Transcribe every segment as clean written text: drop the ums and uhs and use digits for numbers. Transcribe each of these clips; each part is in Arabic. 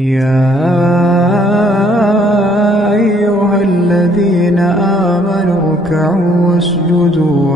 يا أيها الذين آمنوا اركعوا واسجدوا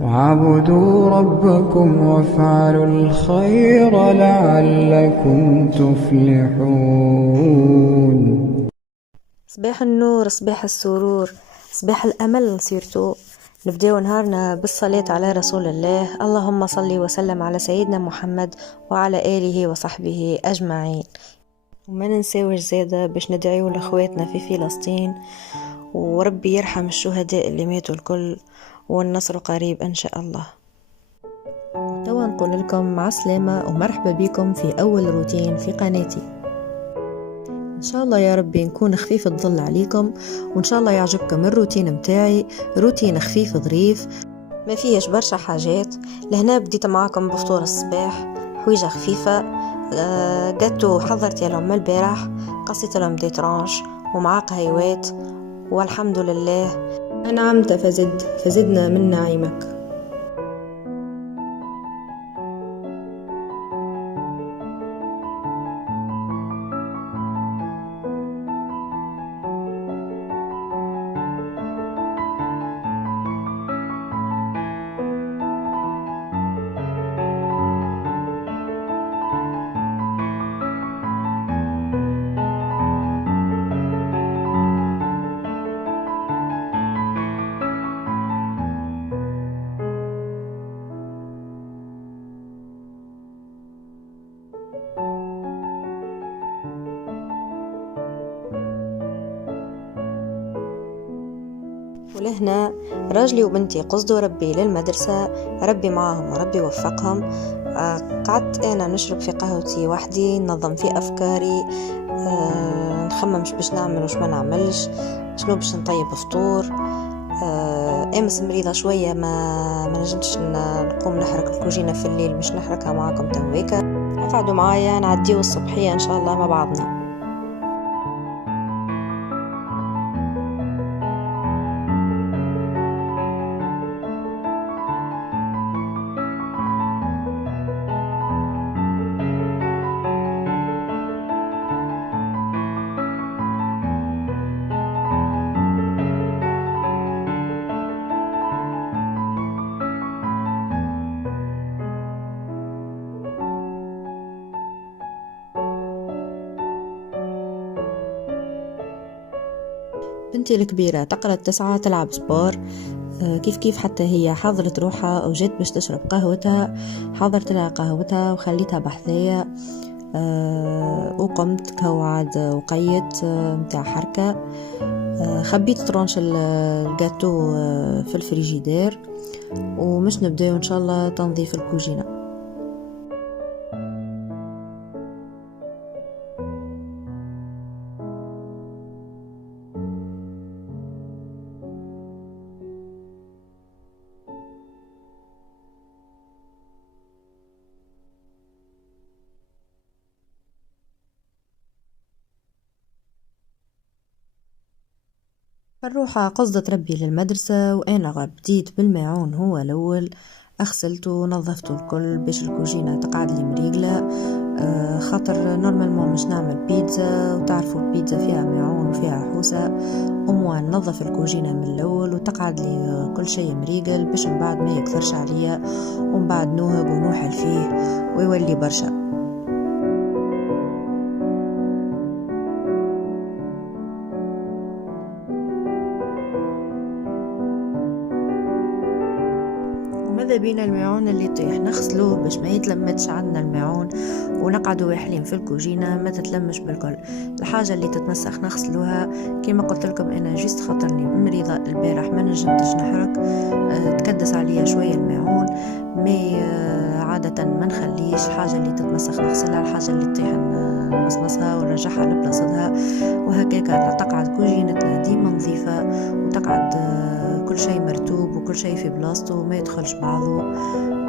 واعبدوا ربكم وافعلوا الخير لعلكم تفلحون. صباح النور، صباح السرور، صباح الأمل. سيرتو نبداو نهارنا بالصلاة على رسول الله. اللهم صل وسلم على سيدنا محمد وعلى آله وصحبه أجمعين. وما ننساوش زادة باش ندعيو لأخواتنا في فلسطين، وربي يرحم الشهداء اللي ماتوا الكل، والنصر قريب إن شاء الله. توا نقول لكم مع السلامة ومرحبا بكم في أول روتين في قناتي. إن شاء الله يا ربي نكون خفيف الظل عليكم، وإن شاء الله يعجبكم الروتين متاعي. روتين خفيف ظريف ما فيهش برشا حاجات. لهنا بديت معاكم بفطور الصباح، حويجة خفيفة. جاتو حضرت لهم البارح، قصيت لهم دي ترانش ومعاه قهيوات، والحمد لله. أنعمت فزدنا من نعيمك. ولهنا راجلي وبنتي قصدوا ربي للمدرسة، ربي معاهم وربي وفقهم. قعدت أنا نشرب في قهوتي وحدي، ننظم في أفكاري، نخمم باش نعمل وش ما نعملش، شنو باش نطيب فطور. امس مريضة شوية، ما نجمتش نقوم نحرك الكوجينة في الليل باش نحركها معاكم تويكا. اقعدوا معايا نعديو الصبحية ان شاء الله مع بعضنا. بنتي الكبيرة تقرأ 9، تلعب سبور. كيف حتى هي حضرت روحها أو جيت باش تشرب قهوتها، حضرت لها قهوتها وخليتها بحثية. وقمت كوعد وقيت متاع حركة. خبيت ترونش الجاتو في الفريجيدير، ومش نبداو إن شاء الله تنظيف الكوجينة. الروحة قصدت ربي للمدرسة، وأنا بديت بالماعون هو الأول، أغسلته ونظفته الكل باش الكوجينة تقعد لي مريقلة. خاطر نورمالمون مش نعمل بيتزا، وتعرفوا البيتزا فيها ماعون وفيها حوسة. ننظف الكوجينة من الأول وتقعد لي كل شيء مريقل باش من بعد ما يكثرش عليا، ومن بعد نوهب ونوحل فيه ويولي برشا. ماذا بينا الماعون اللي يطيح نغسلوه باش ما يتلمتش عندنا الماعون، ونقعدوا واحلين في الكوجينة ما تتلمش بالكل. الحاجة اللي تتمسخ نغسلوها. كما قلت لكم انا جيست خاطرني مريضة البارح ما نجمتش نحرك، تكدس عليا شوية الماعون. عادة ما نخليش حاجة اللي تتمسخ نغسلها، الحاجة اللي تطيح نمصمصها ونرجعها لبلاصتها، وهكاك تقعد كوجينتنا ديما نظيفة، وتقعد كل شيء مرتوب وكل شيء في بلاصته وما يدخلش بعضه،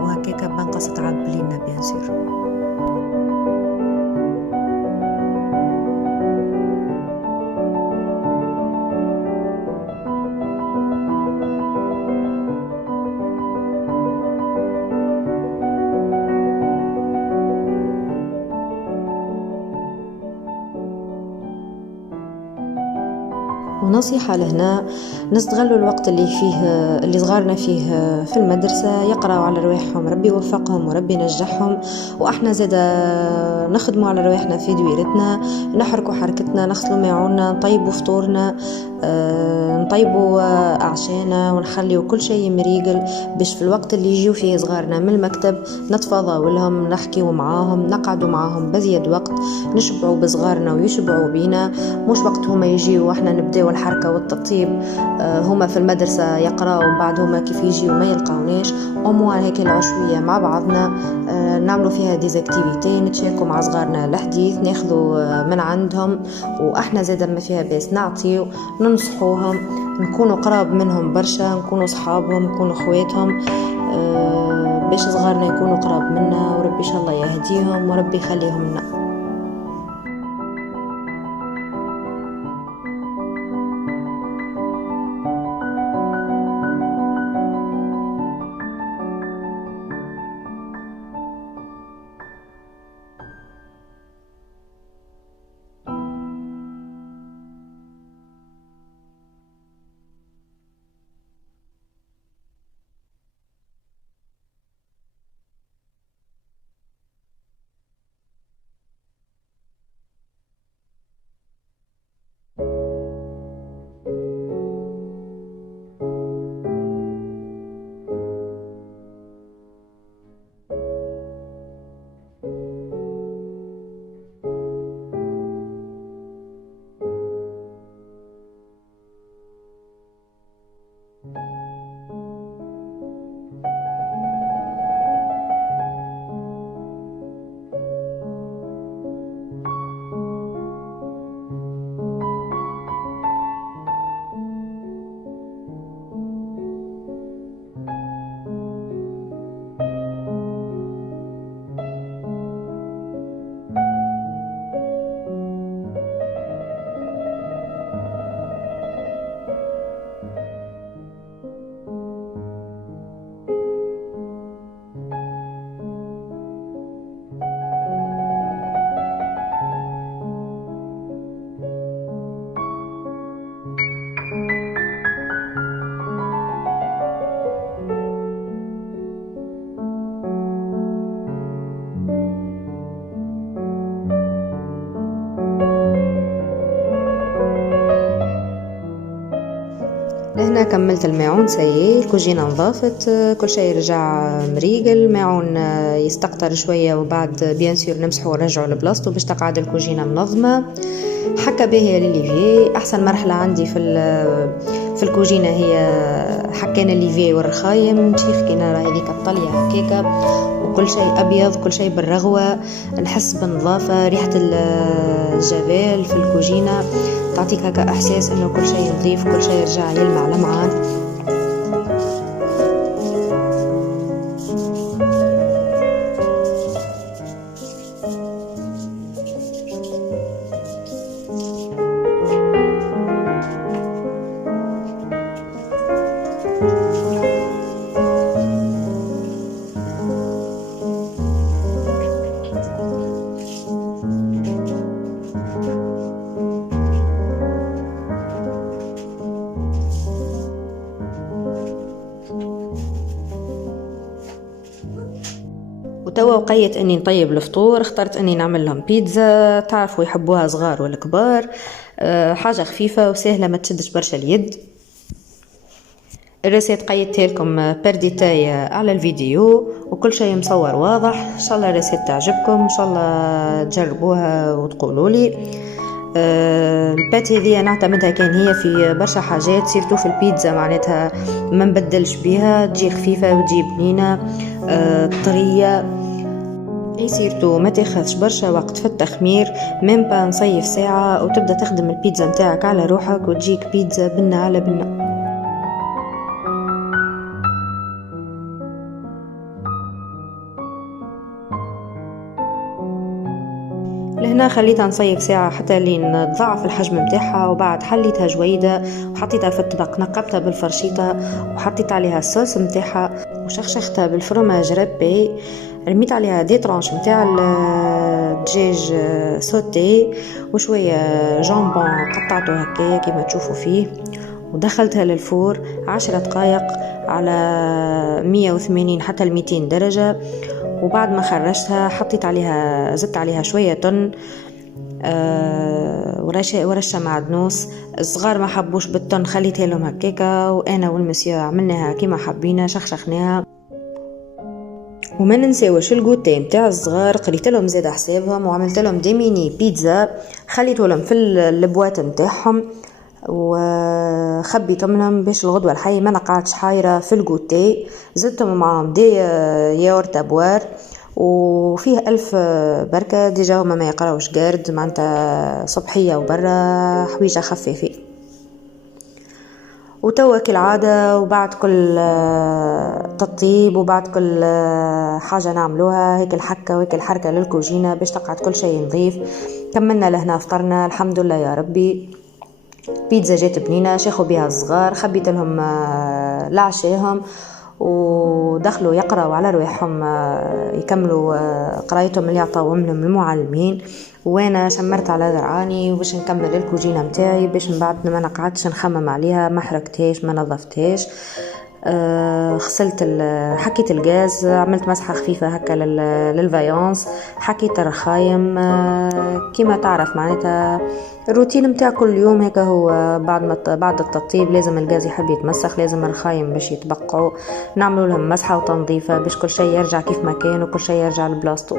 وهكاك بنقص تعب لينا بيان سور. ونصيحة لهنا، نستغلوا الوقت اللي صغارنا فيه في المدرسة يقرأوا على رواحهم، ربي يوفقهم وربي ينجحهم، وإحنا زادا نخدموا على رواحنا في دويرتنا، نحركوا حركتنا، نغسلوا ماعوننا، نطيبوا فطورنا، نطيبوا أعشانا، ونخليوا كل شيء مريقل باش في الوقت اللي يجيو فيه صغارنا من المكتب نتفاضوا لهم، نحكيوا معاهم، نقعدوا معاهم بزيد وقت، نشبعوا بصغارنا ويشبعوا بينا. مش وقت هما يجيوا واحنا نبداو الحركة والتطيب، هما في المدرسة يقرأوا وبعد هما كيف يجيوا ما يلقاوناش، أموال هيك العشوية مع بعضنا نعملوا فيها ديزاكتيفيتي، نتشاركوا مع صغارنا الحديث، ناخذوا من عندهم، وإحنا زادا ما فيها بس نعطيو، ننصحوهم، نكونوا قراب منهم برشا، نكونوا صحابهم، نكونوا خواتهم، باش صغارنا يكونوا قراب منا، وربي إن شاء الله يهديهم وربي يخليهم لنا. لهنا كملت الماعون سايي، الكوجينة نظافت، كل شيء رجع مريقل، الماعون يستقطر شوية وبعد بيان سور نمسحه ونرجعه لبلاصته باش تقعد الكوجينة منظمة. حكا باهي لليفي، احسن مرحلة عندي في الكوجينة هي حكينا الليفي والرخايم، شيخ كينا راه هذيك الطلية هكاكا وكل شيء ابيض، كل شيء بالرغوة، نحس بالنظافة، ريحة الجبال في الكوجينة تعطيك هكا احساس انه كل شيء نظيف، كل شيء يرجع يلمع لمعة. وتوا وقيت اني نطيب الفطور، اخترت اني نعمل لهم بيتزا، تعرفوا يحبوها صغار ولا كبار، حاجة خفيفة وسهلة ما تشدش برشا اليد. الريسيت قيدتها لكم برديتاي على الفيديو وكل شيء مصور واضح، ان شاء الله الريسيت تعجبكم، ان شاء الله تجربوها وتقولوا لي. البات هذه نعتمدها كان هي في برشا حاجات، سيرتو في البيتزا معناتها ما نبدلش بيها، تجي خفيفة وتجي بنينة طرية، سيرتو ما تاخذش برشا وقت في التخمير، ميم با نصيف ساعة وتبدأ تخدم البيتزا متاعك على روحك وتجيك بيتزا بنة على بنة. لهنا خليتها نصيف ساعة حتى لين تضاعف الحجم متاعها، وبعد حليتها جويدة وحطيتها في الطبق، نقبتها بالفرشيطة وحطيت عليها الصوص متاعها وشخشختها بالفرماج ربي. رميت عليها دي طرونش متاع الدجاج سوتي وشوية جامبون قطعته هكايا كما تشوفوا فيه، ودخلتها للفور 10 دقائق على 180 حتى 200 درجة. وبعد ما خرجتها حطيت عليها زدت عليها شوية تن ورشة معدنوس. الصغار ما حبوش بالتن خليتها لهم هكاكا، وانا والمسيو عملناها كما حبينا شخشخناها. وما ننساوش الجوتي متاع الصغار قريت لهم زاد حسابهم وعملت لهم دي ميني بيتزا خليته لهم في البواط نتاعهم وخبيتهم لهم باش الغدوه الحي ما نقعدش حايره في الجوتي. زدتهم معاهم دي ياورت ابوار وفيه 1000 بركه ديجا هما ما يقراوش قارد معناتها صبحيه وبرا حويجه خفيفه. وتوا كالعادة وبعد كل تطيب وبعد كل حاجة نعملوها هيك الحكة وهيك الحركة للكوجينة باش تقعد كل شيء نظيف. كملنا لهنا فطرنا الحمد لله يا ربي. بيتزا جات بنينة شاخوا بها الصغار، خبيت لهم لعشاهم ودخلوا يقرأوا على رواحهم يكملوا قرايتهم اللي عطاوهم لهم المعلمين، وانا شمرت على ذرعاني وباش نكمل الكوجينه متاعي باش من بعد ما نقعدش نخمم عليها ما حركتهاش ما نظفتهاش. غسلت حكيت الغاز، عملت مسحه خفيفه هكا للفايونس، حكيت الرخايم كيما تعرف معناتها الروتين متاع كل يوم هيك هو. بعد التطيب لازم الغاز يحب يتمسخ، لازم الرخايم باش يتبقعوا نعملوا لهم مسحه وتنظيفه باش كل شيء يرجع كيف ما كان وكل شيء يرجع لبلاصتو.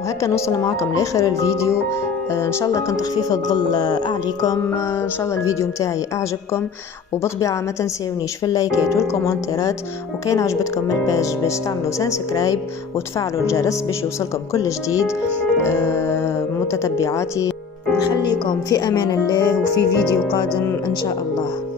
وهكا نوصل معكم لاخر الفيديو. ان شاء الله كنت خفيفه الظل عليكم، ان شاء الله الفيديو متاعي اعجبكم، وبطبيعه ما تنسونيش في اللايكات والكومنتات، وكان عجبتكم الباج باش تعملوا سبسكرايب وتفعلوا الجرس باش يوصلكم كل جديد. متتبعاتي نخليكم في امان الله وفي فيديو قادم ان شاء الله.